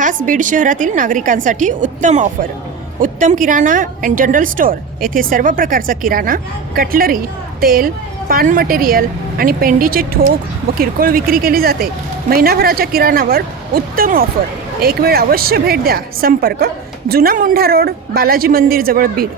खास बीड शहरातील नागरिकांसाठी उत्तम ऑफर। उत्तम किराणा अँड जनरल स्टोअर येथे सर्व प्रकारचा किराणा, कटलरी, तेल, पान मटेरियल आणि पेंडीचे ठोक व किरकोळ विक्री केली जाते। महिनाभराच्या किराणावर उत्तम ऑफर। एक वेळ अवश्य भेट द्या। संपर्क जुना मुंढा रोड, बालाजी मंदिर जवळ, बीड।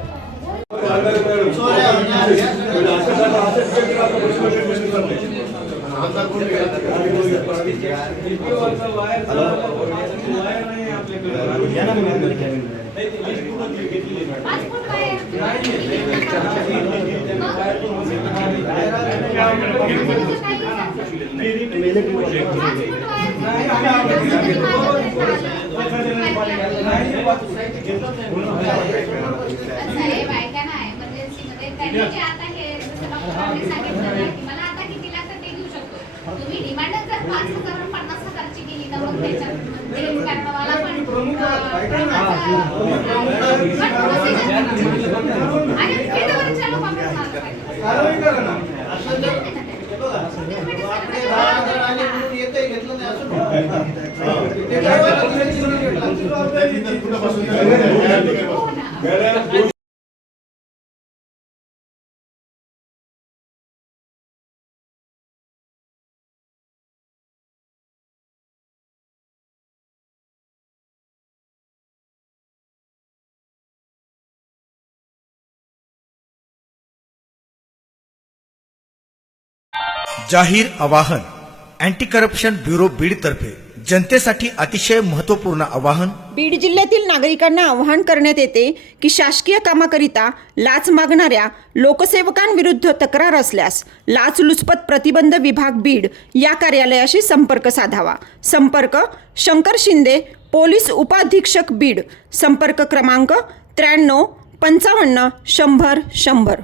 जाहीर आवाहन अँटी करप्शन ब्युरो बीड तर्फे जनतेसाठी अतिशय महत्त्वपूर्ण आवाहन। बीड जिल्ह्यातील नागरिकांना आवाहन करण्यात येते की शासकीय कामाकरिता लाच मागणाऱ्या लोकसेवकांविरुद्ध तक्रार असल्यास लाचलुचपत प्रतिबंध विभाग बीड या कार्यालयाशी संपर्क साधावा। संपर्क शंकर शिंदे, पोलीस उपाधीक्षक बीड। संपर्क क्रमांक 93 55 100 100।